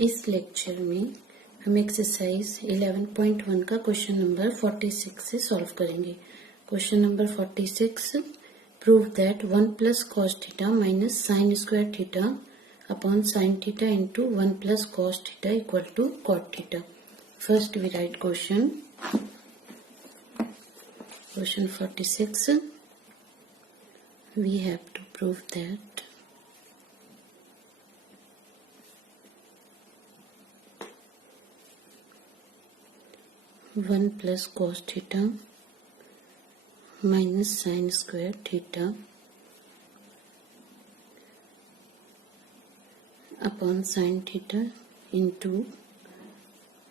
इस लेक्चर में हम एक्सरसाइज 11.1 का क्वेश्चन नंबर 46 से सॉल्व करेंगे। Question number 46, prove that 1 plus cos theta minus sine square theta upon sine theta into 1 plus cos theta equal to cot theta. First we write question 46, we have to prove that 1 plus cos theta minus sin square theta upon sin theta into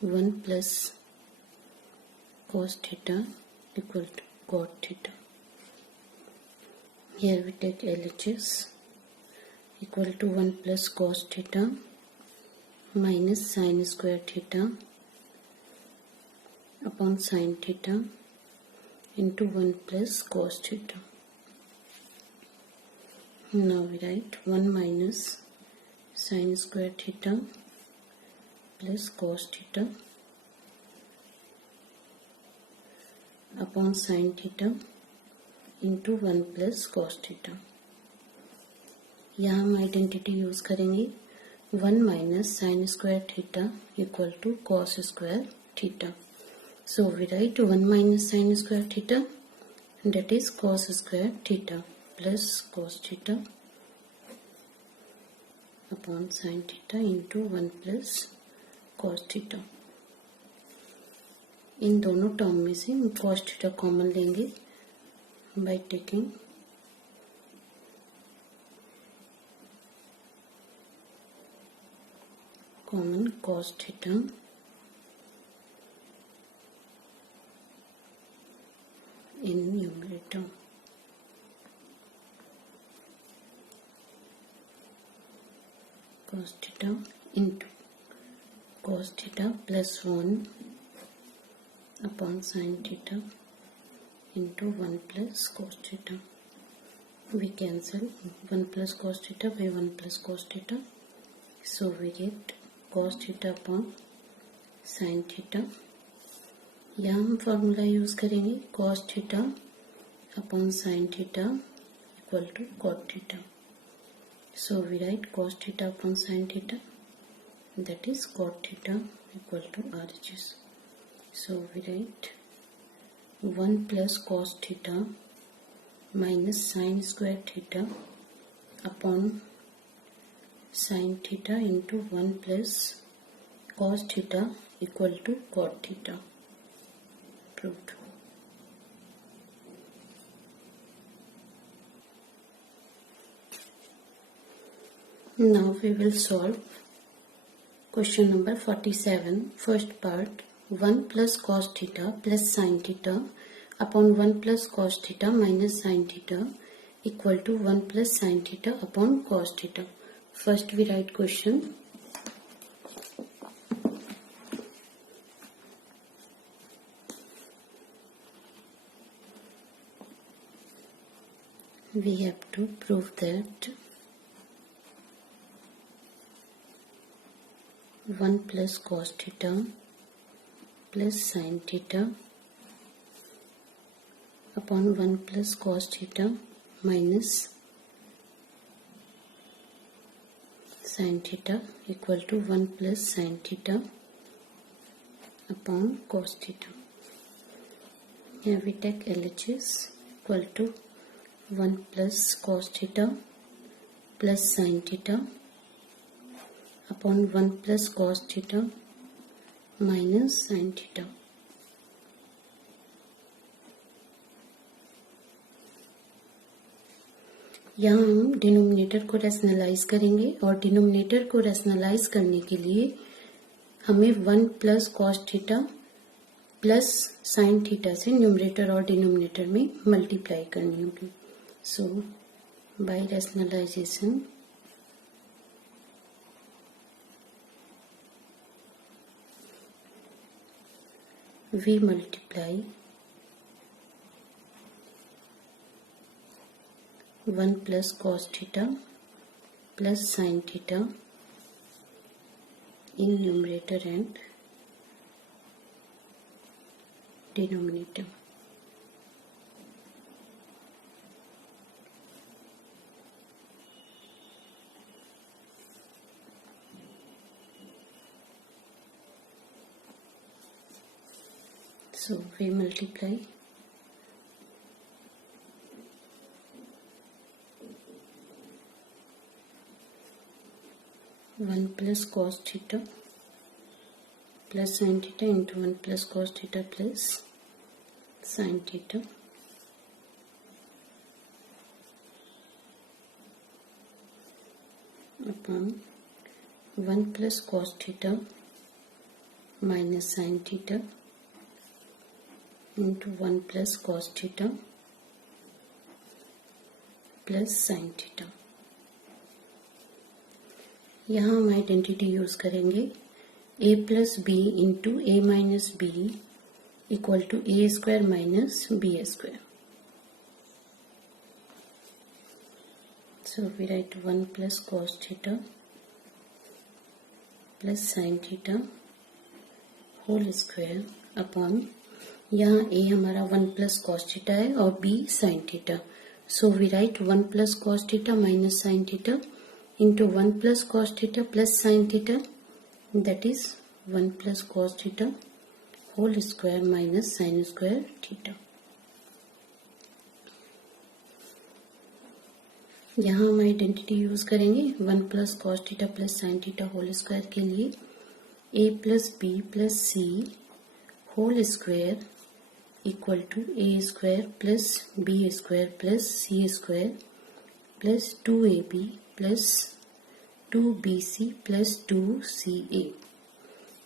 1 plus cos theta equal to cot theta. Here we take LHS equal to 1 plus cos theta minus sin square theta upon sin theta into 1 plus cos theta. Now we write 1 minus sin square theta plus cos theta upon sin theta into 1 plus cos theta. यहाँ हम identity use करेंगे 1 minus sin square theta equal to cos square theta. So we write 1 minus sin square theta, that is cos square theta plus cos theta upon sin theta into 1 plus cos theta. इन दोनों term में से हम cos theta common लेंगे by taking common cos theta in numerator. Cos theta into cos theta plus 1 upon sin theta into 1 plus cos theta. We cancel 1 plus cos theta by 1 plus cos theta. So we get cos theta upon sin theta. यहाँ हम formula use करेंगे cos theta upon sine theta equal to cot theta. So we write cos theta upon sine theta, that is cot theta equal to RHS. So we write 1 plus cos theta minus sine square theta upon sine theta into 1 plus cos theta equal to cot theta. Proved. Now we will solve question number 47. First part, 1 plus cos theta plus sin theta upon 1 plus cos theta minus sin theta equal to 1 plus sin theta upon cos theta. First we write question. We have to prove that 1 plus cos theta plus sin theta upon 1 plus cos theta minus sin theta equal to 1 plus sin theta upon cos theta. Here we take LHS equal to 1 plus cos theta plus sin theta upon 1 plus cos theta minus sin theta. यहाँ हम denominator को rationalize करेंगे और denominator को rationalize करने के लिए हमें 1 plus cos theta plus sine theta से न्यूमरेटर और डिनोमिनेटर में मल्टीप्लाई करनी होगी. So by rationalization we multiply 1 plus cos theta plus sin theta in numerator and denominator. So we multiply 1 plus cos theta plus sin theta into 1 plus cos theta plus sin theta upon 1 plus cos theta minus sin theta into 1 plus cos theta plus sin theta. यहाँ हम identity use करेंगे a plus B into A minus B equal to A square minus B square. So we write 1 plus cos theta plus sin theta whole square upon, यहाँ a हमारा 1 plus cos theta है और b sin theta. So we write 1 plus cos theta minus sin theta into 1 plus cos theta plus sin theta, that is 1 plus cos theta whole square minus sin square theta. यहाँ हम identity use करेंगे 1 plus cos theta plus sin theta whole square के लिए a plus b plus c whole square equal to a square plus b square plus c square plus 2ab plus 2bc plus 2ca.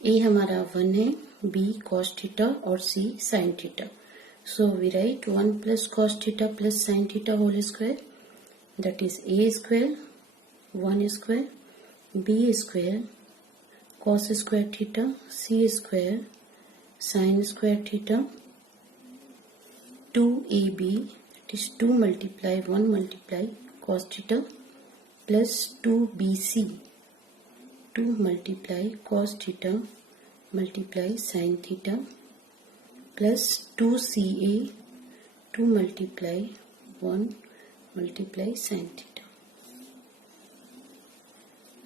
a हमारा 1 है, b cos theta और c sin theta. So we write 1 plus cos theta plus sin theta whole square, that is a square 1 square b square cos square theta c square sin square theta 2ab, that is 2 multiply 1 multiply cos theta plus 2bc 2 multiply cos theta multiply sin theta plus 2ca 2 multiply 1 multiply sin theta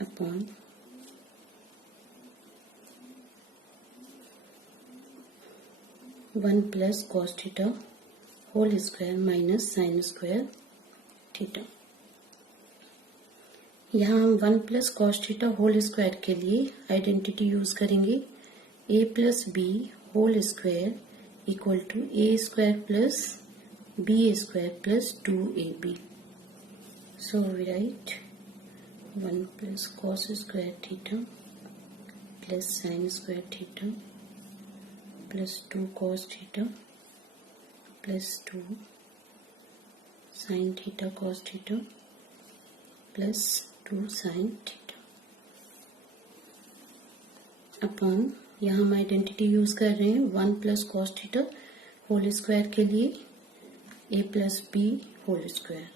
upon 1 plus cos theta whole square minus sin square theta. यहाँ हम 1 plus cos theta whole square के लिए identity use करेंगे a plus B whole square equal to A square plus B square plus 2ab. So we write 1 plus cos square theta plus sine square theta plus 2 cos theta plus 2 sine theta cos theta plus 2 sine theta upon, यहाँ हम identity use कर रहे हैं 1 plus cos theta whole square के लिए a plus B whole square.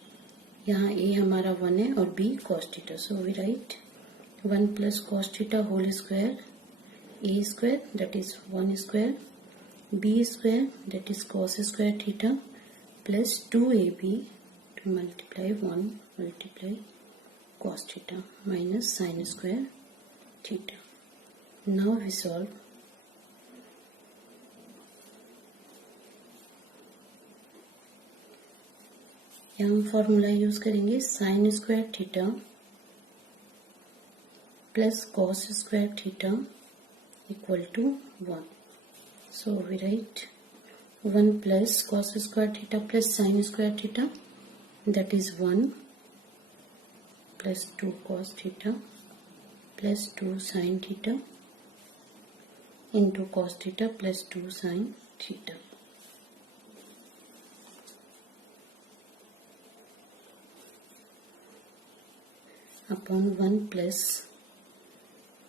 यहाँ a हमारा 1 है और b cos theta. So we write 1 plus cos theta whole square a square that is 1 square b square that is cos square theta plus 2ab to multiply 1 multiply cos theta minus sin square theta. Now we solve. यहाँ हम formula use करेंगे sin square theta plus cos square theta equal to 1. So we write 1 plus cos square theta plus sin square theta, that is 1 plus 2 cos theta plus 2 sin theta into cos theta plus 2 sin theta upon 1 plus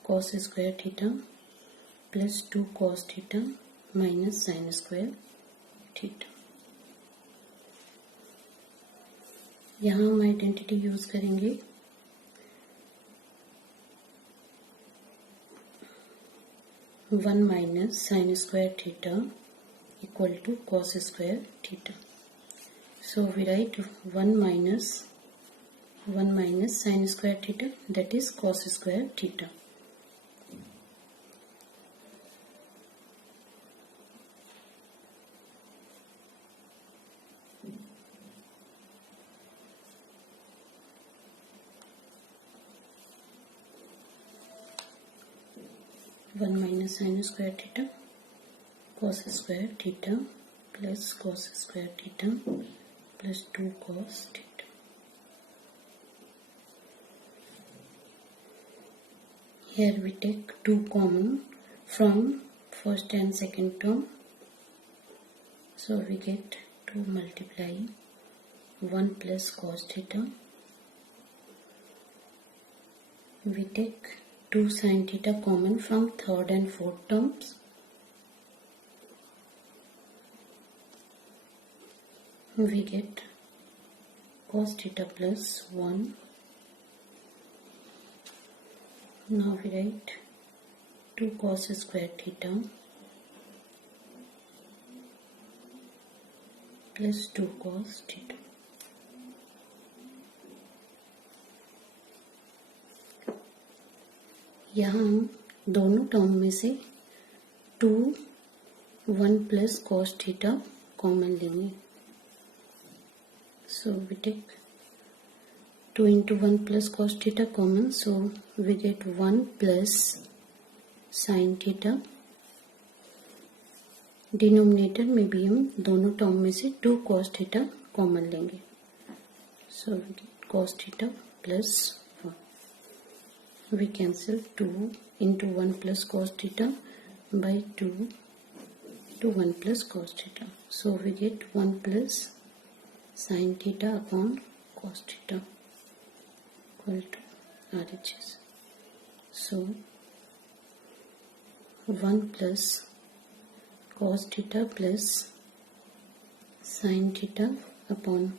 cos square theta plus 2 cos theta minus sin square theta. यहाँ हम identity use करेंगे 1 minus sin square theta equal to cos square theta. So we write 1 minus sin square theta, that is cos square theta. One minus sin square theta cos square theta plus cos square theta plus 2 cos theta. Here we take 2 common from first and second term. So we get 2 multiply 1 plus cos theta. We take 2 sin theta common from third and fourth terms. We get cos theta plus 1. Now we write 2 cos square theta plus 2 cos theta. यहाँ हम दोनों term में से 2 1 plus cos theta common लेंगे. So we take 2 into 1 plus cos theta common, so we get 1 plus sin theta. Denominator में भी हम दोनों टर्म में से 2 cos theta कॉमन लेंगे. So we get cos theta plus 1. We cancel 2 into 1 plus cos theta by 2 to 1 plus cos theta. So we get 1 plus sin theta upon cos theta equal to RHS. So 1 plus cos theta plus sin theta upon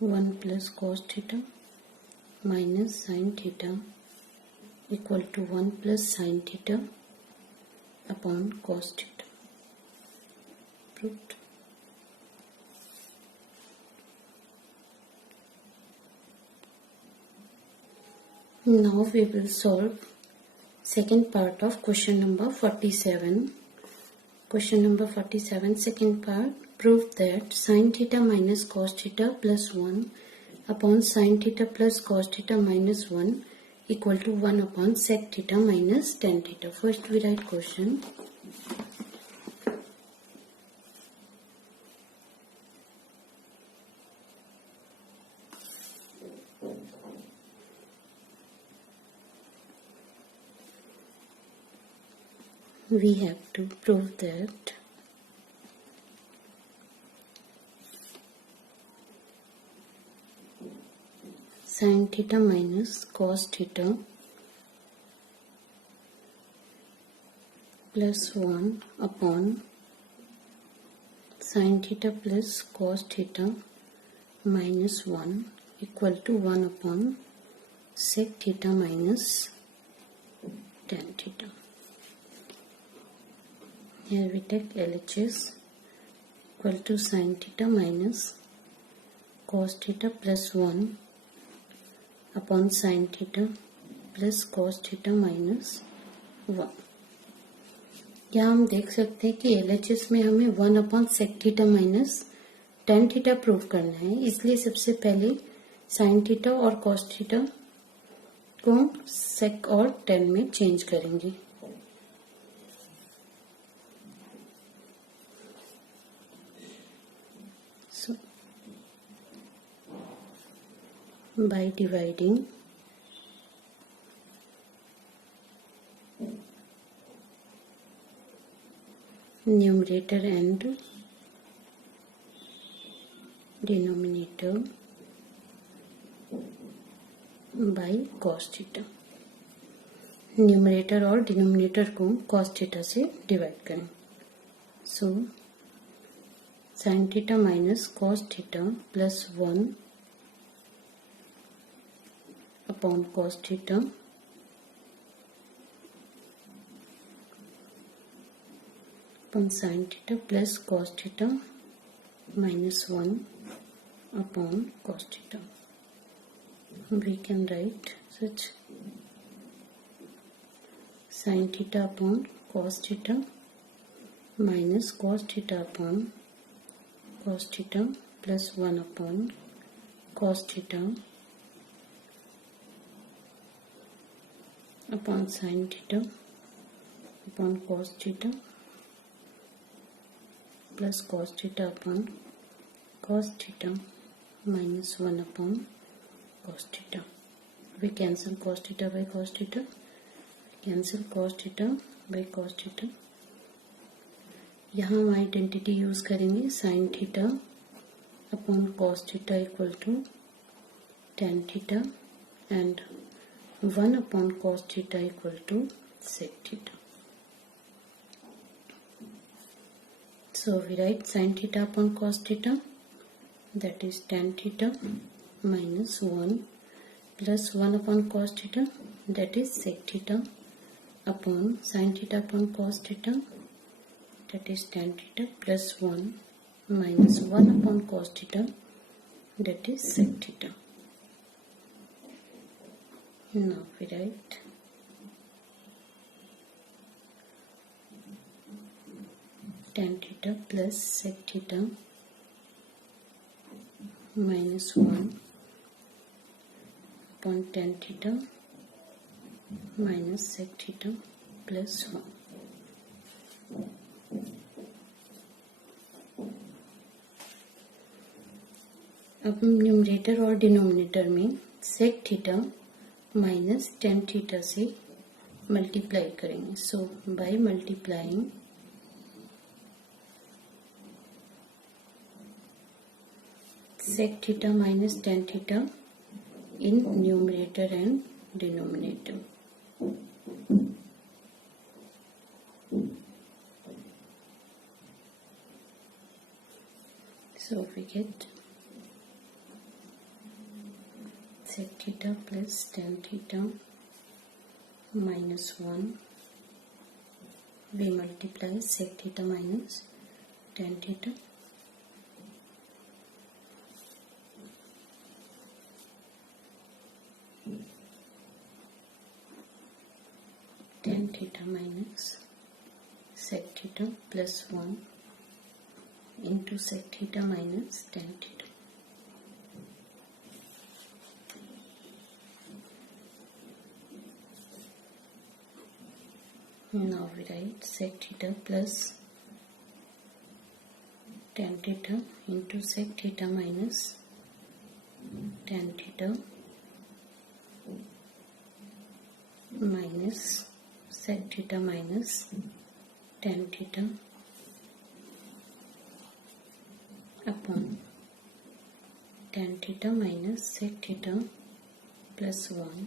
1 plus cos theta minus sin theta equal to 1 plus sin theta upon cos theta. Proved. Now we will solve second part of question number 47. Question number 47, second part. Prove that sin theta minus cos theta plus 1 upon sin theta plus cos theta minus 1 equal to 1 upon sec theta minus tan theta. First we write question. We have to prove that sin theta minus cos theta plus 1 upon sin theta plus cos theta minus 1 equal to 1 upon sec theta minus tan theta. Here we take LHS equal to sin theta minus cos theta plus 1 upon sin theta plus cos theta minus 1. यहाँ हम देख सकते हैं कि LHS में हमें 1 upon sec theta minus tan theta prove करना है, इसलिए सबसे पहले sin theta और cos theta को sec और tan में चेंज करेंगे. So by dividing numerator and denominator by cos theta. Numerator और डिनोमिनेटर को cos theta से डिवाइड करें. सो sin theta minus cos theta plus 1 upon cos theta upon sin theta plus cos theta minus 1 upon cos theta. We can write such sin theta upon cos theta minus cos theta upon cos theta plus 1 upon cos theta upon sin theta upon cos theta plus cos theta upon cos theta minus 1 upon cos theta. We cancel cos theta by cos theta. Cancel cos theta by cos theta. यहाँ हम identity use करेंगे sin theta upon cos theta equal to tan theta and 1 upon cos theta equal to sec theta. So we write sin theta upon cos theta, that is tan theta minus 1 plus 1 upon cos theta, that is sec theta, upon sin theta upon cos theta, that is tan theta, plus 1 minus 1 upon cos theta, that is sec theta. Now we write tan theta plus sec theta minus 1 upon tan theta minus sec theta plus 1. अब numerator और denominator में sec theta minus tan theta से multiply करेंगे. So by multiplying sec theta minus tan theta in numerator and denominator. So we get sec theta plus tan theta minus 1. We multiply sec theta minus tan theta. Tan theta minus sec theta plus 1 into sec theta minus tan theta. Now we write sec theta plus tan theta into sec theta minus tan theta minus sec theta minus tan theta upon tan theta minus sec theta plus 1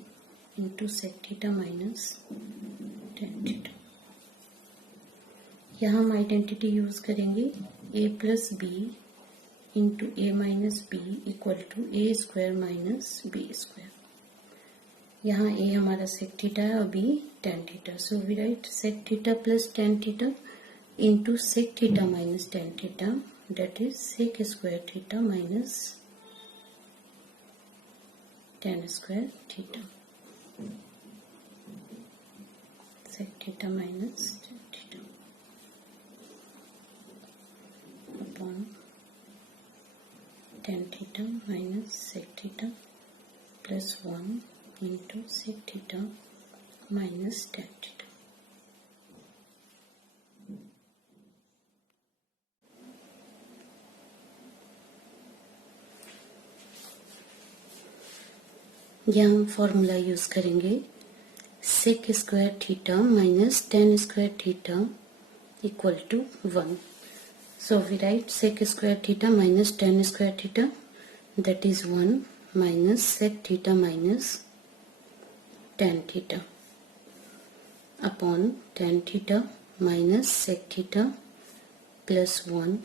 into sec theta minus tan theta. यहाँ हम identity use करेंगे a plus B into A minus B equal to A square minus B square. यहाँ a हमारा sec theta है और b tan theta. So we write sec theta plus tan theta into sec theta minus tan theta, that is sec square theta minus tan square theta. Sec theta minus tan theta upon tan theta minus sec theta plus 1 into sec theta minus tan theta. यहाँ हम formula use करेंगे sec square theta minus tan square theta equal to 1. So we write sec square theta minus tan square theta, that is 1 minus sec theta minus tan theta upon tan theta minus sec theta plus 1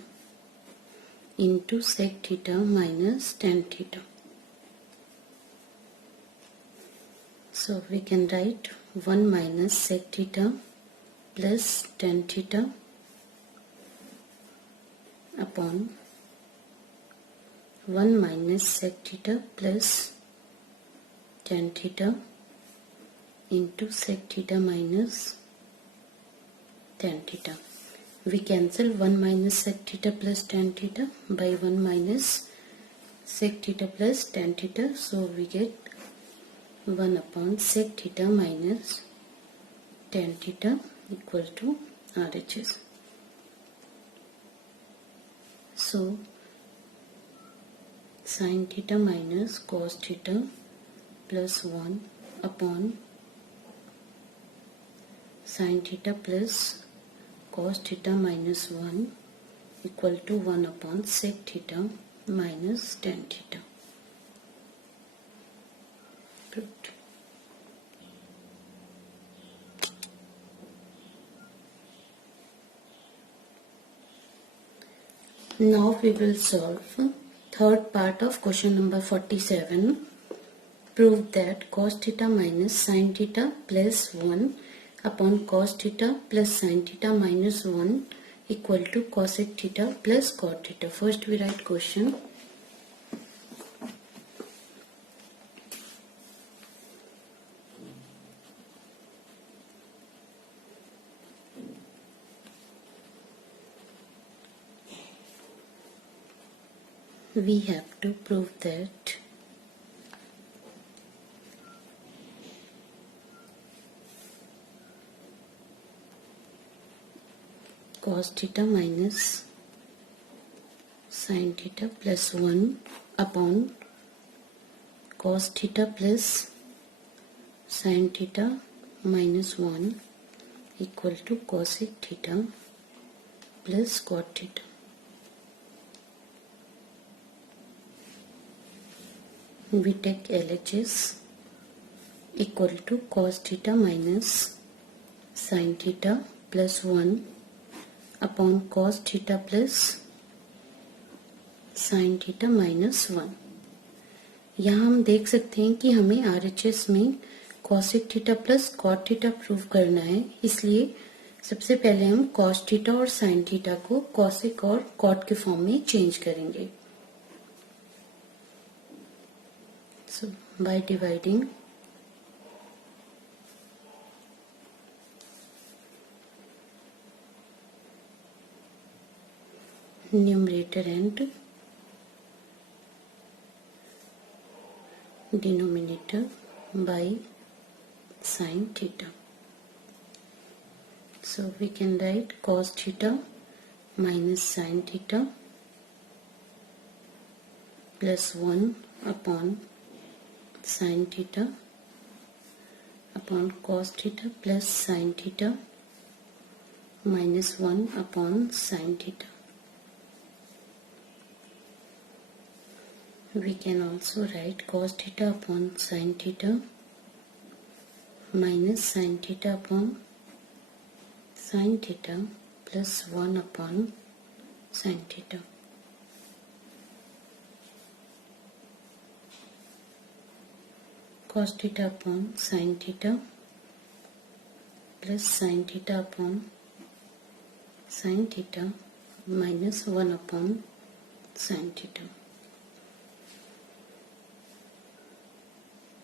into sec theta minus tan theta. So we can write 1 minus sec theta plus tan theta upon 1 minus sec theta plus tan theta into sec theta minus tan theta. We cancel 1 minus sec theta plus tan theta by 1 minus sec theta plus tan theta. So we get 1 upon sec theta minus tan theta equal to RHS. So sin theta minus cos theta plus 1 upon sin theta plus cos theta minus 1 equal to 1 upon sec theta minus tan theta. Good. Now we will solve third part of question number 47. Prove that cos theta minus sin theta plus 1 upon cos theta plus sin theta minus 1 equal to cosec theta plus cot theta. First we write question. We have to prove that cos theta minus sin theta plus 1 upon cos theta plus sin theta minus 1 equal to cosec theta plus cot theta. We take LHS equal to cos theta minus sin theta plus 1 upon cos theta plus sin theta minus 1. यहाँ हम देख सकते हैं कि हमें RHS में cosec theta plus cot theta prove करना है, इसलिए सबसे पहले हम cos थीटा और sin थीटा को cosec और cot के फॉर्म में चेंज करेंगे. So by dividing numerator and denominator by sin theta. So we can write cos theta minus sin theta plus 1 upon sin theta upon cos theta plus sin theta minus 1 upon sin theta. We can also write cos theta upon sin theta minus sin theta upon sin theta plus 1 upon sin theta. Cos theta upon sin theta plus sin theta upon sin theta minus 1 upon sin theta.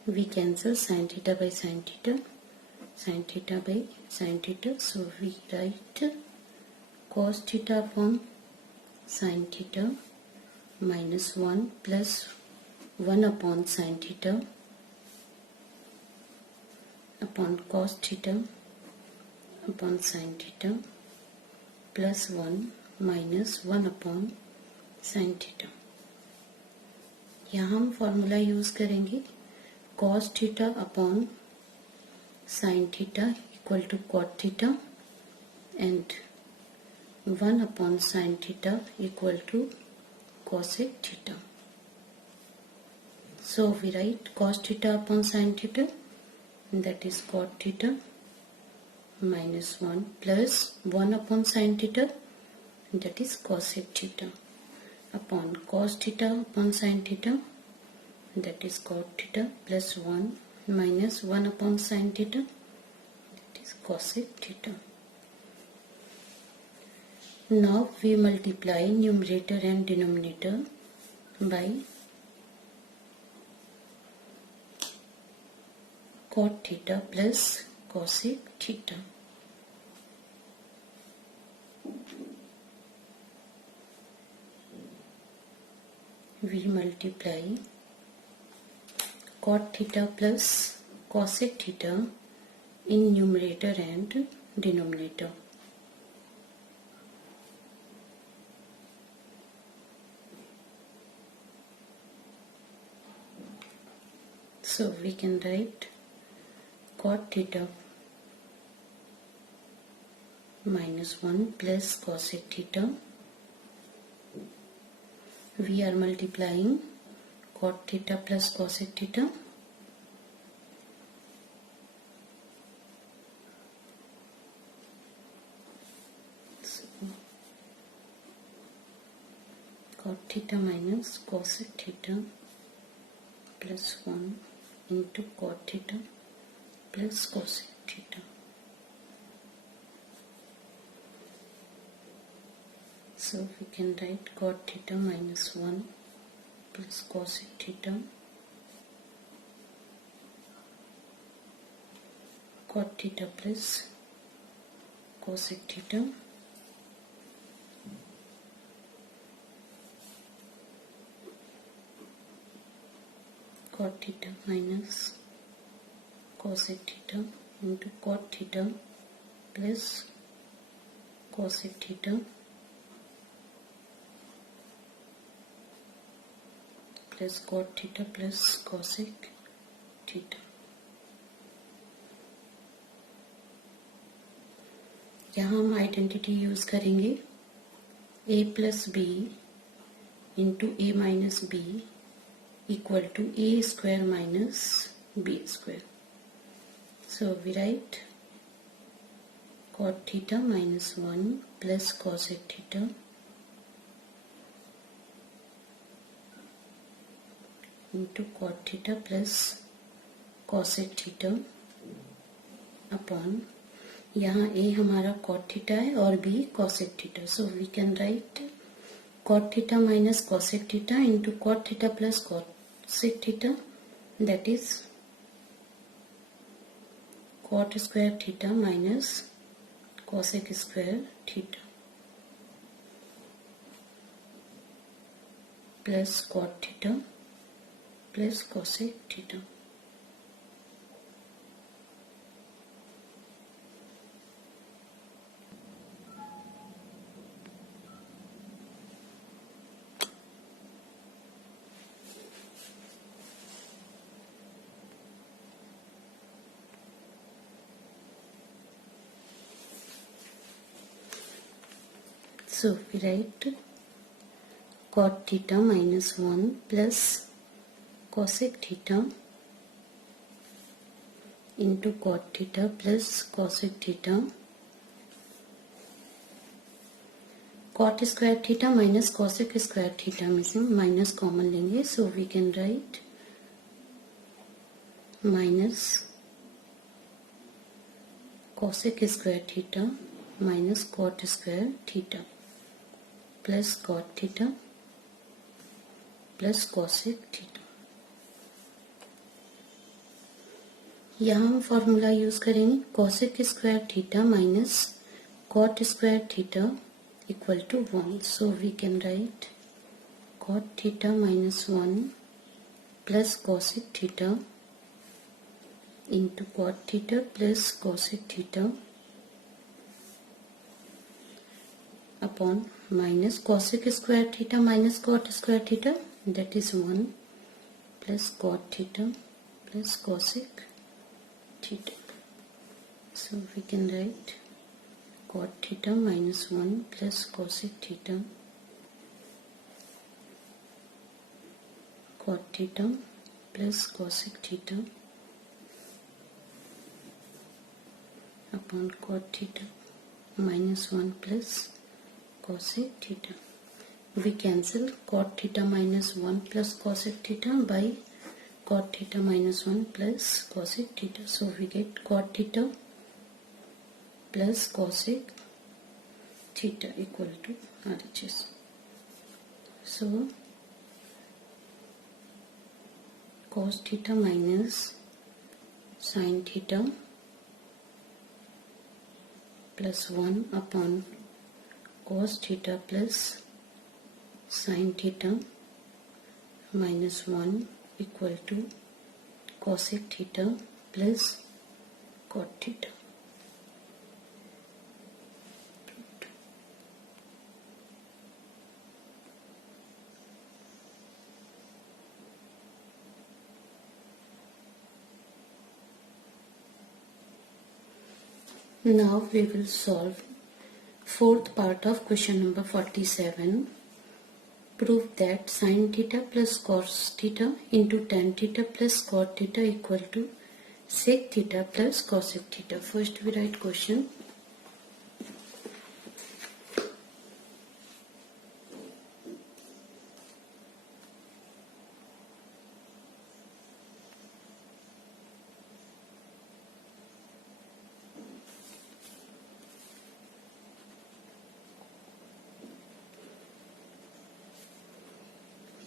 We cancel sin theta by sin theta by sin theta. So we write cos theta upon sin theta minus 1 plus 1 upon sin theta upon cos theta upon sin theta plus 1 minus 1 upon sin theta. यहाँ हम formula use करेंगे cos theta upon sin theta equal to cot theta and 1 upon sin theta equal to cosec theta. So we write cos theta upon sin theta, that is cot theta minus 1 plus 1 upon sin theta, that is cosec theta, upon cos theta upon sin theta, that is cot theta plus 1 minus 1 upon sin theta, that is cosec theta. Now we multiply numerator and denominator by cot theta plus cosec theta. We multiply cot theta plus cosec theta in numerator and denominator. So we can write cot theta minus 1 plus cosec theta. We are multiplying cot theta plus cosec theta. So, cot theta minus cosec theta plus 1 into cot theta plus cosec theta. So we can write cot theta minus 1 plus cosec theta, cot theta plus cosec theta, cot theta minus cosec theta into cot theta plus cosec theta plus cot theta plus cosec theta. यहाँ हम identity use करेंगे a plus B into A minus B equal to A square minus B square. So we write cot theta minus 1 plus cosec theta into cot theta plus cosec theta upon, यहाँ a हमारा cot theta है और b cosec theta. So we can write cot theta minus cosec theta into cot theta plus cosec theta, that is cot square theta minus cosec square theta plus cot theta plus cosec theta. So we write cot theta minus 1 plus cosec theta into cot theta plus cosec theta, cot square theta minus cosec square theta में से minus common लेंगे. So we can write minus cosec square theta minus cot square theta plus cot theta plus cosec theta. यहाँ हम formula use करेंगे cosec square theta minus cot square theta equal to 1. So we can write cot theta minus 1 plus cosec theta into cot theta plus cosec theta upon minus cosec square theta minus cot square theta, that is 1 plus cot theta plus cosec theta. So we can write cot theta minus 1 plus cosec theta, cot theta plus cosec theta upon cot theta minus 1 plus cosec theta. We cancel cot theta minus 1 plus cosec theta by cot theta minus 1 plus cosec theta. So we get cot theta plus cosec theta equal to RHS. So cos theta minus sin theta plus 1 upon cos theta plus sin theta minus 1 equal to cosec theta plus cot theta. Now we will solve fourth part of question number 47. Prove that sin theta plus cos theta into tan theta plus cot theta equal to sec theta plus cosec theta. First we write question.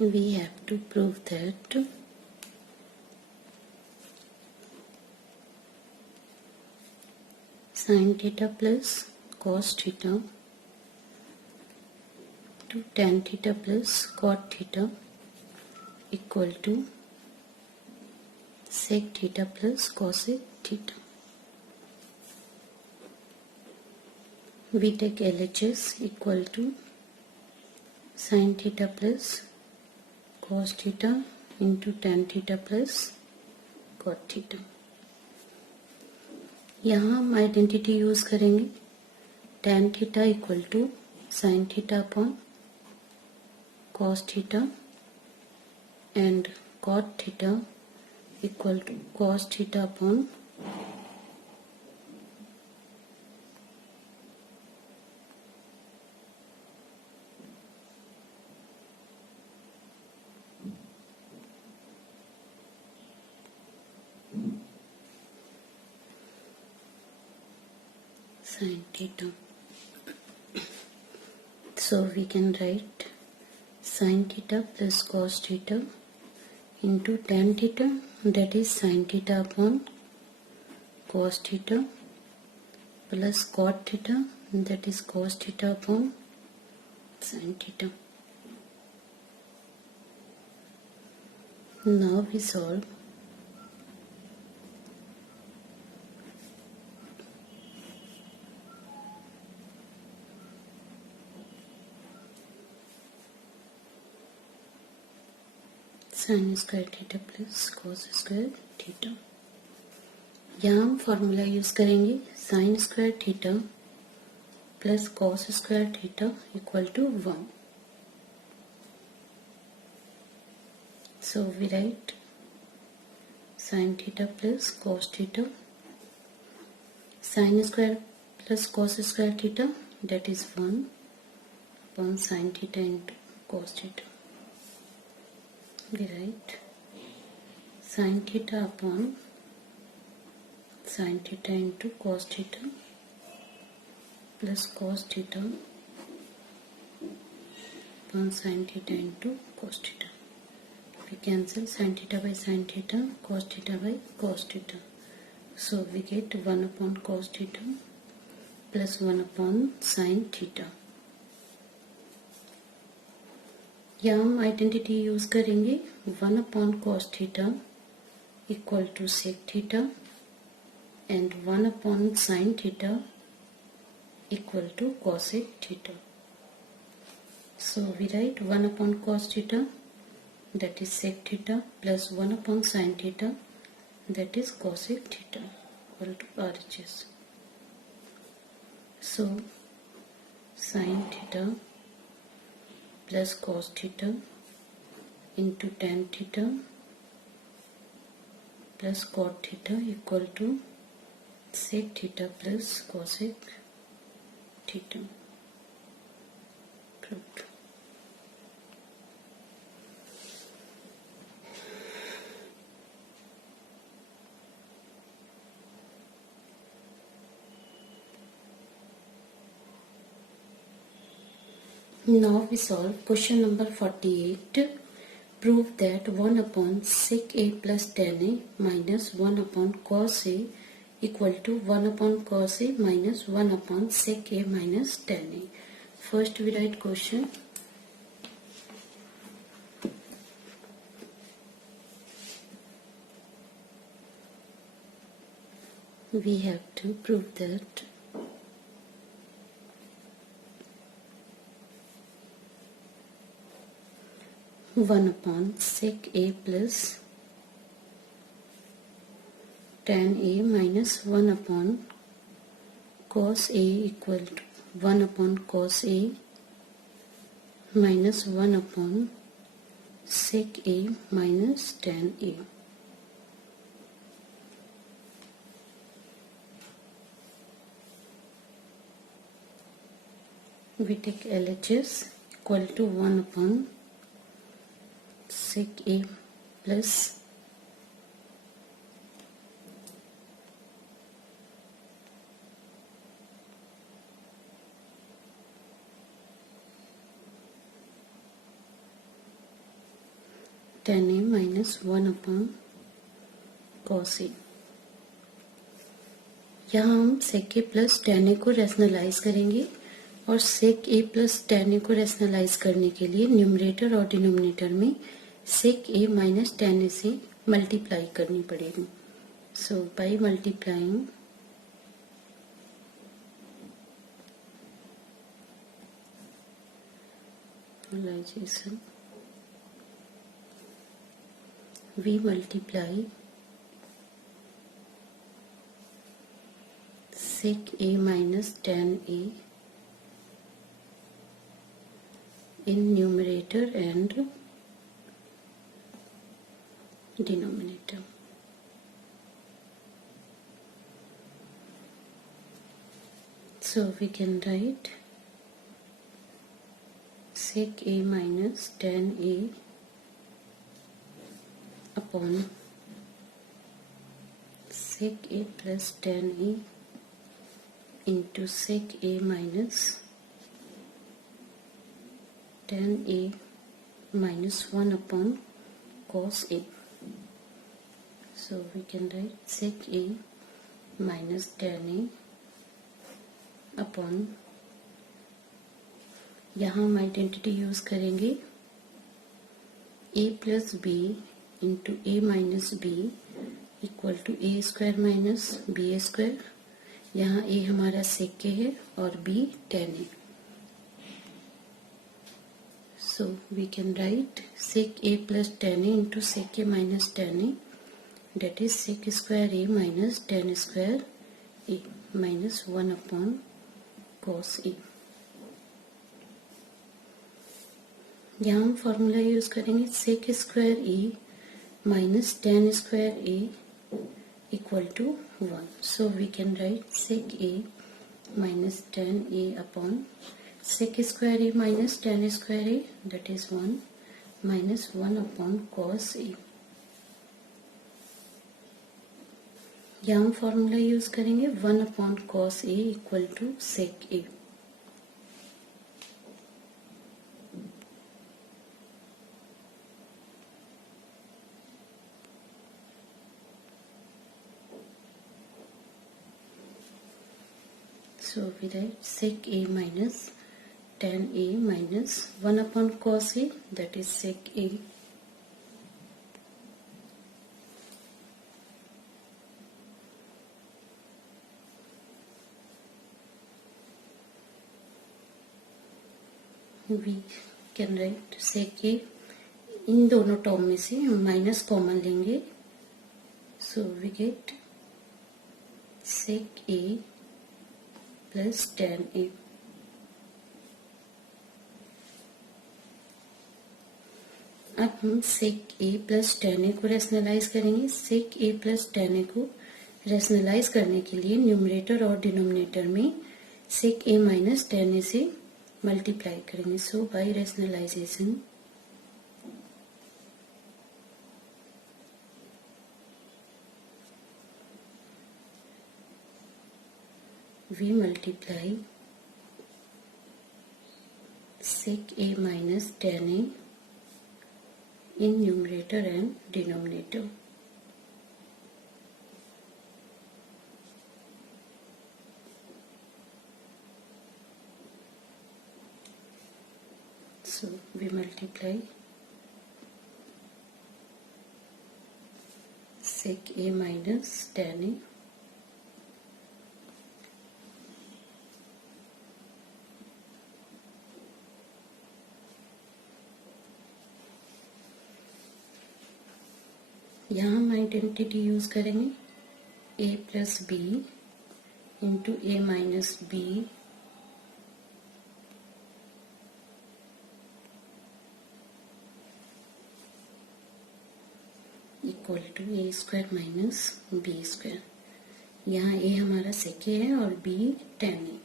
We have to prove that sin theta plus cos theta to tan theta plus cot theta equal to sec theta plus cosec theta. We take LHS equal to sin theta plus cos theta into tan theta plus cot theta. यहाँ हम identity use करेंगे. tan theta equal to sin theta upon cos theta and cot theta equal to cos theta upon sin theta. So we can write sin theta plus cos theta into tan theta, that is sin theta upon cos theta, plus cot theta, that is cos theta upon sin theta. Now we solve. sin square theta plus cos square theta. यहाँ हम formula use करेंगे sin square theta plus cos square theta equal to 1. So we write sin theta plus cos theta, sin square plus cos square theta, that is 1 upon sin theta into cos theta. We write sin theta upon sin theta into cos theta plus cos theta upon sin theta into cos theta. We cancel sin theta by sin theta, cos theta by cos theta. So we get 1 upon cos theta plus 1 upon sin theta. यहाँ हम identity use करेंगे 1 upon cos theta equal to sec theta and 1 upon sin theta equal to cosec theta. So we write 1 upon cos theta, that is sec theta, plus 1 upon sin theta, that is cosec theta, equal to RHS. So sin theta plus cos theta into tan theta plus cot theta equal to sec theta plus cosec theta. Proved. Now we solve question number 48. Prove that 1 upon sec a plus tan a minus 1 upon cos a equal to 1 upon cos a minus 1 upon sec a minus tan a. First we write question. We have to prove that 1 upon sec a plus tan a minus 1 upon cos a equal to 1 upon cos a minus 1 upon sec a minus tan a. We take LHS equal to 1 upon sec a plus tan a minus 1 upon cos a. यहाँ हम sec a plus tan a को rationalize करेंगे और sec a plus tan a को rationalize करने के लिए numerator और डिनोमिनेटर में sec a minus tan a से मल्टीप्लाई करनी पड़ेगी. So by multiplying we multiply sec a minus tan a in numerator and denominator. So we can write sec a minus tan a upon sec a plus tan a into sec a minus tan a minus 1 upon cos a. So we can write sec a minus tan a upon, यहाँ हम identity use करेंगे a plus B into A minus B equal to A square minus B A square. यहाँ a हमारा sec a है और b tan a. So we can write sec a plus tan a into sec a minus tan a, that is sec square a minus tan square a minus 1 upon cos a. यहाँ हम formula use करेंगे sec square A minus tan square A equal to 1. So we can write sec a minus tan a upon sec square A minus tan square A, that is 1 minus 1 upon cos a. यहाँ हम formula use करेंगे 1 upon cos a equal to sec a. So we write sec a minus tan a minus 1 upon cos a, that is sec a. We can write sec a, इन दोनों term में से हम minus common लेंगे. So we get sec a plus tan a. अब हम sec a plus tan a को rationalize करेंगे. sec a plus tan a को रैशनलाइज करने के लिए न्यूमरेटर और डिनोमिनेटर में sec a minus tan a से मल्टीप्लाई करेंगे. So by rationalization we multiply sec a minus tan a in numerator and denominator. So we multiply sec a minus tan a यहाँ हम identity use करेंगे a plus B into a minus B equal to A square minus B square. यहाँ a हमारा sec a है और b tan a.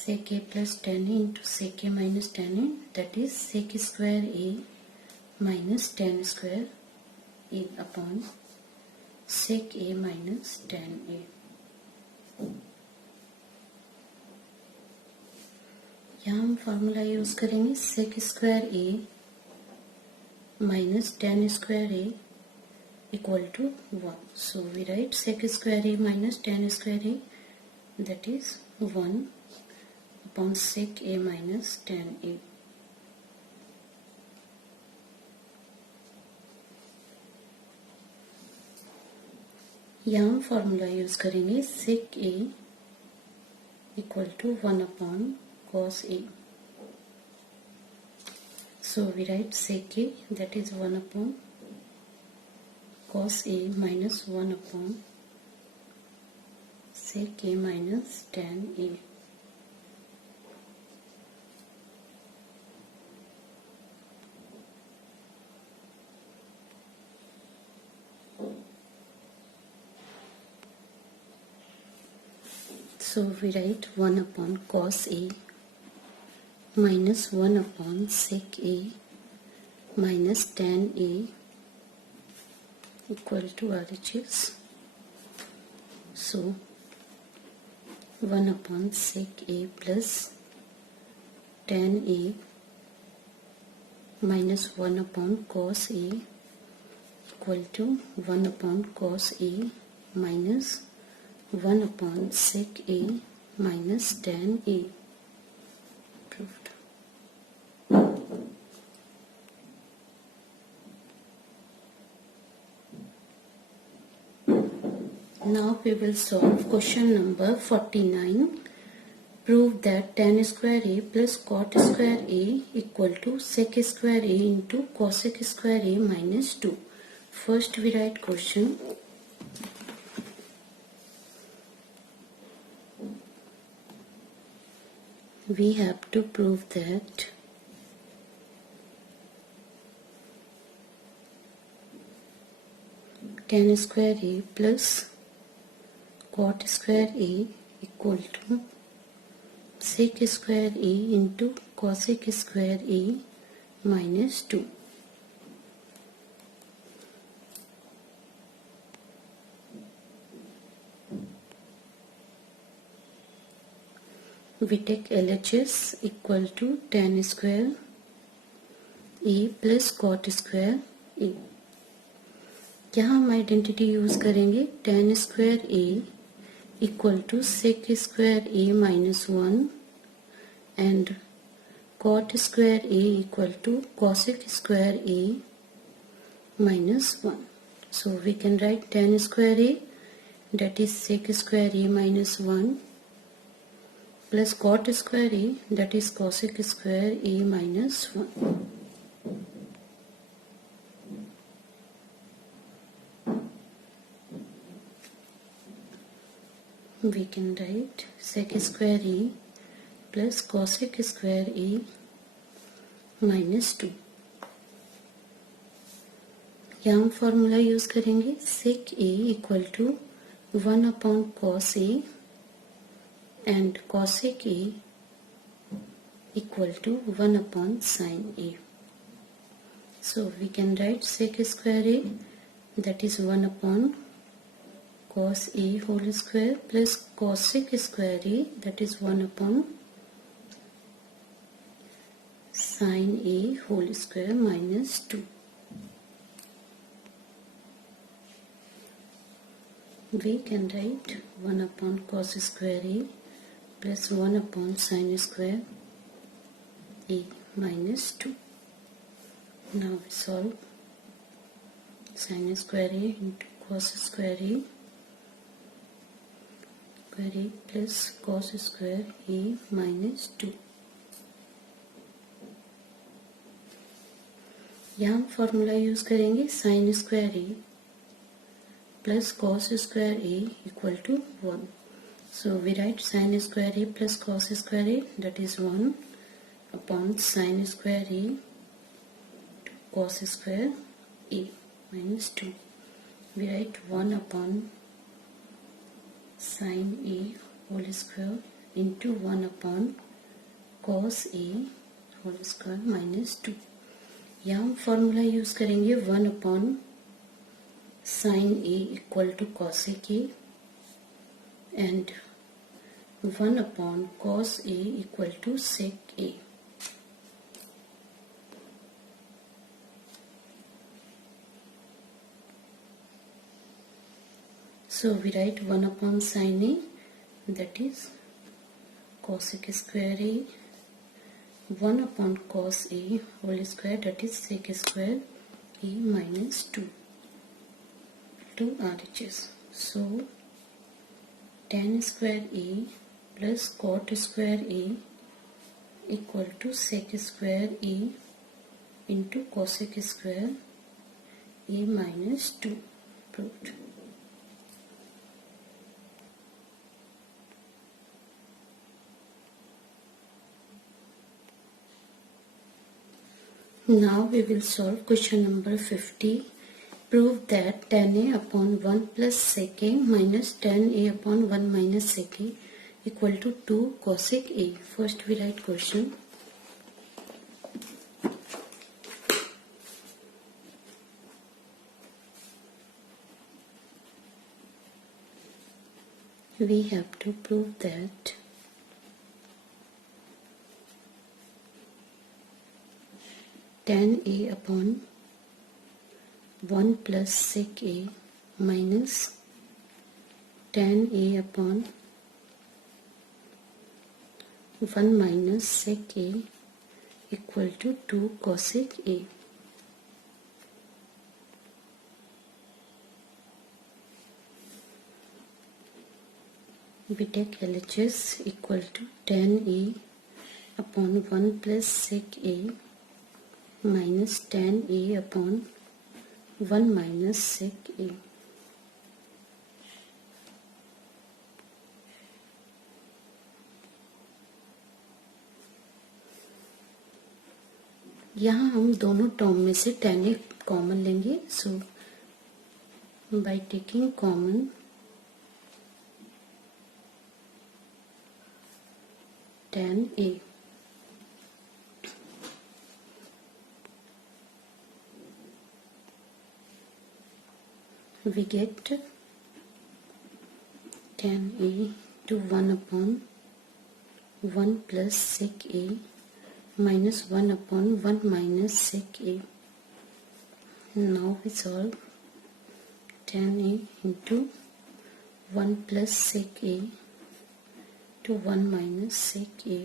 sec a plus tan a into sec a minus tan a, that is sec square a minus tan square a upon sec a minus tan a. यहाँ हम formula use करेंगे sec square a minus tan square a equal to 1. So we write sec square a minus tan square a, that is 1 upon sec a minus tan a. यहाँ हम formula use करेंगे sec a equal to 1 upon cos a. So we write sec a, that is 1 upon cos a minus 1 upon sec a minus tan a. So we write 1 upon cos a minus 1 upon sec a minus tan a equal to RHS. So 1 upon sec a plus tan a minus 1 upon cos a equal to 1 upon cos a minus 1 upon sec a minus tan a. Proved. Now we will solve question number 49. Prove that tan square a plus cot square a equal to sec square a into cosec square a minus 2. First we write question. We have to prove that tan square a plus cot square a equal to sec square a into cosec square a minus 2. We take LHS equal to tan square a plus cot square a. यहाँ हम identity use करेंगे tan square a equal to sec square a minus 1 and cot square a equal to cosec square a minus 1. So we can write tan square a, that is sec square a minus 1, plus cot square a, that is cosec square a minus 1. We can write sec square a plus cosec square a minus 2. यहाँ हम formula use करेंगे sec a equal to 1 upon cos a and cosec a equal to 1 upon sin a. So we can write sec square a, that is 1 upon cos A whole square plus cosec square A, that is 1 upon sin A whole square minus 2. We can write 1 upon cos square A plus 1 upon sin square A minus 2. Now we solve. Sin square A into cos square A plus cos square A minus 2. यहाँ formula use करेंगे sin square A plus cos square A equal to 1. So we write sin square A plus cos square A, that is 1 upon sin square A to cos square A minus 2. We write 1 upon sin A whole square into 1 upon cos A whole square minus 2. यहाँ formula use करेंगे 1 upon sin A equal to cosec A and 1 upon cos A equal to sec A. So we write 1 upon sin A, that is cosec square A, 1 upon cos A whole square, that is sec square A minus 2 to RHS. So tan square A plus cot square A equal to sec square A into cosec square A minus 2 proved. Now we will solve question number 50. Prove that tan A upon 1 plus sec A minus tan A upon 1 minus sec A equal to 2 cosec A. First we write question. We have to prove that tan A upon 1 plus sec A minus tan A upon 1 minus sec A equal to 2 cosec A. We take LHS equal to tan A upon 1 plus sec A minus tan A upon 1 minus sec A. यहाँ हम दोनों term में से tan A common लेंगे. So by taking common tan A, we get tan A to 1 upon 1 plus sec A minus 1 upon 1 minus sec A. Now we solve tan A into 1 plus sec A to 1 minus sec A,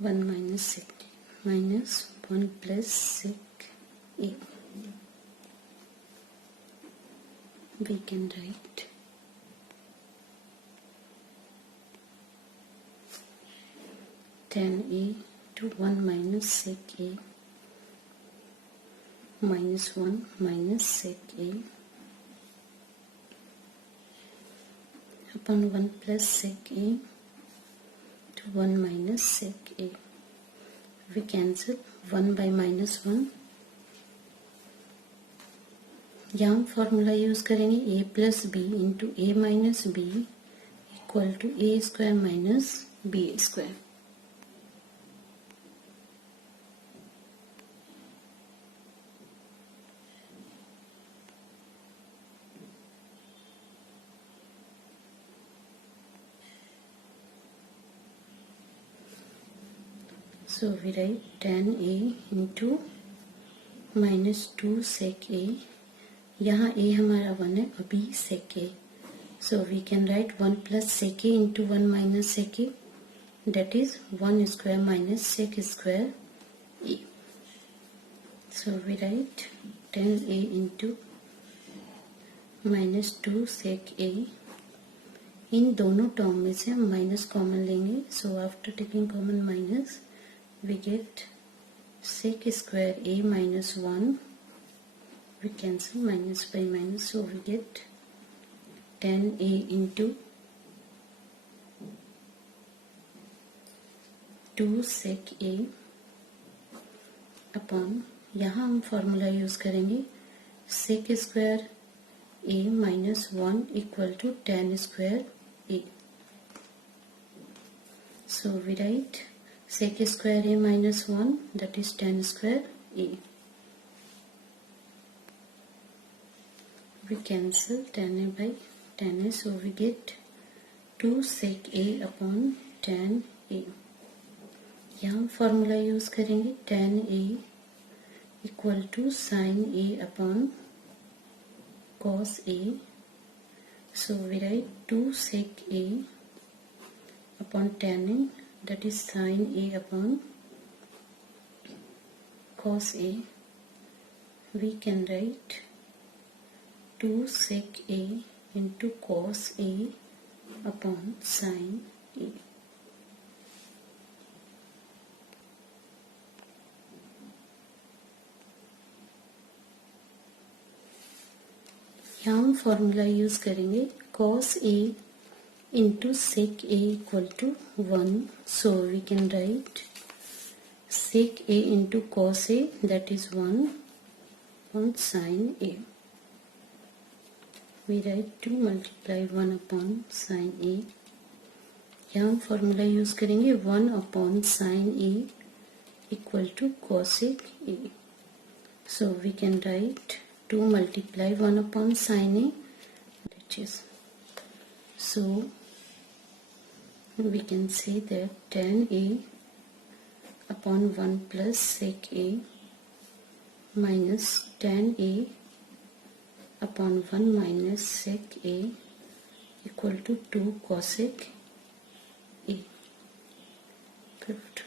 1 minus sec A minus 1 plus sec A. We can write tan A to 1 minus sec A minus 1 minus sec A upon 1 plus sec A to 1 minus sec A. We cancel 1 by minus 1. यहाँ formula use करेंगे a plus B into A minus B equal to A square minus B square. So we write tan A into minus 2 sec A. यहाँ A हमारा 1 है, अभी sec A. So we can write 1 plus sec A into 1 minus sec A. That is 1 square minus sec square A. So we write tan A into minus 2 sec A. इन दोनों term में से हम minus common लेंगे. So after taking common minus we get sec square A minus 1. We cancel minus by minus, so we get tan A into 2 sec A upon, यहाँ हम formula use करेंगे sec square A minus 1 equal to tan square A. So we write sec square A minus 1, that is tan square A. We cancel tan A by tan A, so we get 2 sec A upon tan A. यहाँ formula use करेंगे tan A equal to sin A upon cos A. So we write 2 sec A upon tan A, that is sin A upon cos A. We can write 2 sec A into cos A upon sin A. यहाँ हम formula use करेंगे cos A into sec A equal to 1. So we can write sec A into cos A, that is 1 upon sin A. We write 2 multiply 1 upon sin A. यहाँ हम formula use करेंगे 1 upon sin A equal to cosec A. So we can write 2 multiply 1 upon sin A, which is, so we can say that tan A upon 1 plus sec A minus tan A upon 1 minus sec A equal to 2 cosec A. Proved.